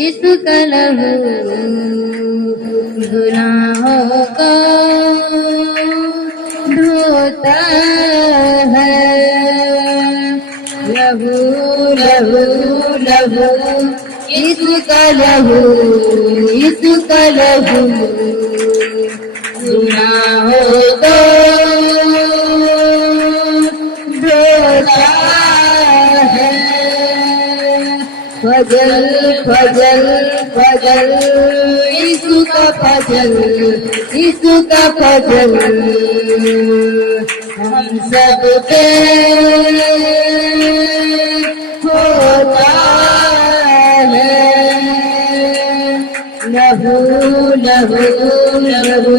इसका लहू गुनाहों का धोता है। लहू लहू लहू इसका लहू गुनाहों का धोता है। फजल फजल फजल इसका फजल हम सब पे होता है। लहू लहू लहू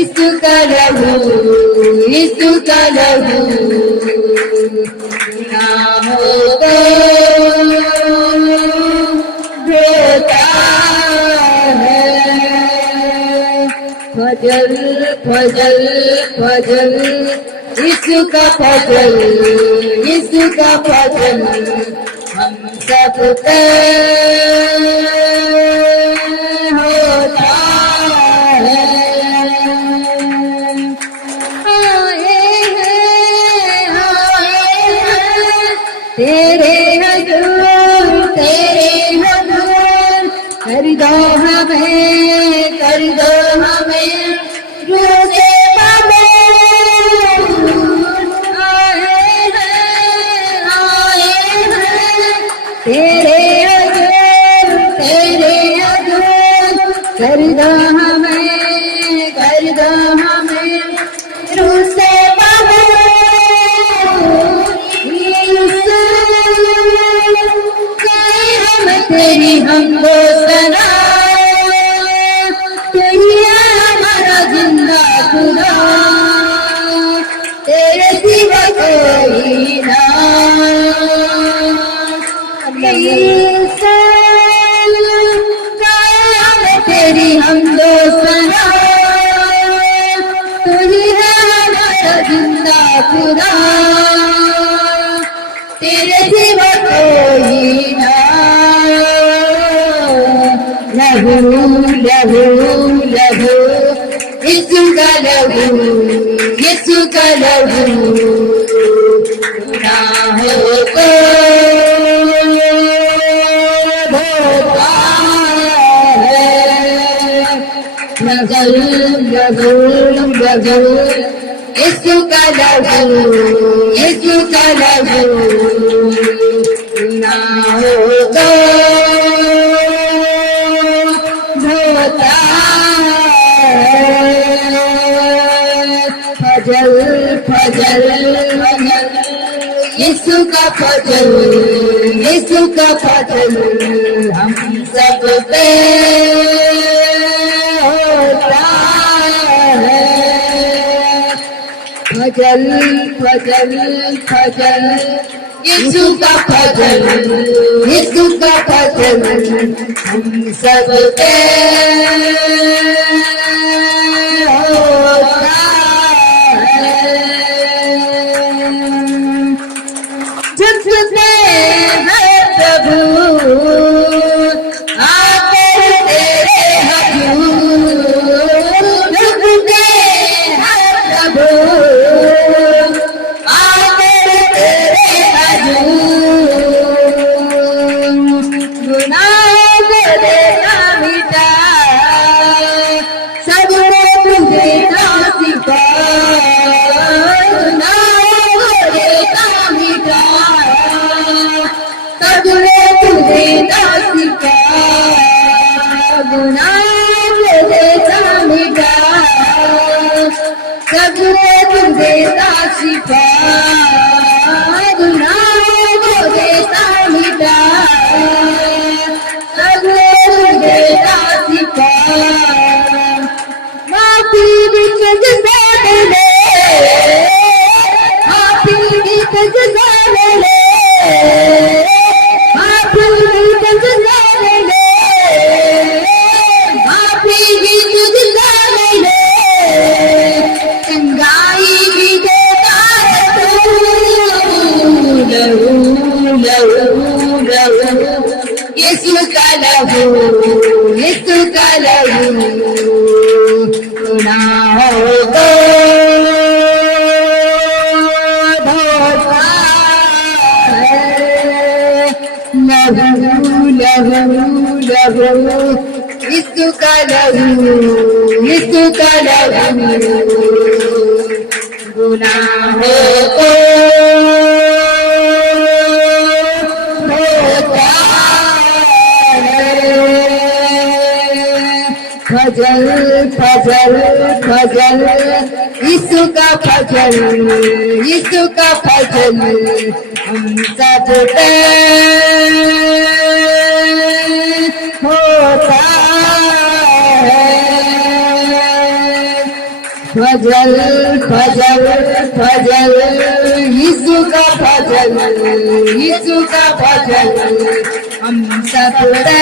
इसका लहू गुनाहों को धोता है। फजल फजल फजल इसका फजल हम सब पे होता है। आए हैं तेरे हजूर कर दो हमें रोज़े कबूल। आए हैं तेरे हजूर कर दो हमें रोज़े कबूल। तेरी हमको सना हमारा जिंदा खुदा तेरे सिवा कोई ना। तेरी हमको सना तू ही है हमारा जिंदा खुदा तेरे सिवा कोई ना। लहू लहू लहू इसका लहू गुनाहों को धोता है। लगल इसका लहू गुनाहों को धोता है। फजल फजल इसका फजल हम सब पे होता है। फजल फजल फजल इसका फजल हम सब पे होता है। झुकते हैं प्रभु आकर तेरे हजूर। झुकते हैं प्रभु आकर तेरे हजूर। गुनाह देना मिटा सब तुझे ना सिखा। यीशु का लहू गुनाहों को धोता है। फजल फजल फजल यीशु का फजल, यीशु का फजल हम सब पे होता है। फजल फजल फजल यीशु का फजल, यीशु का फजल हम सब पे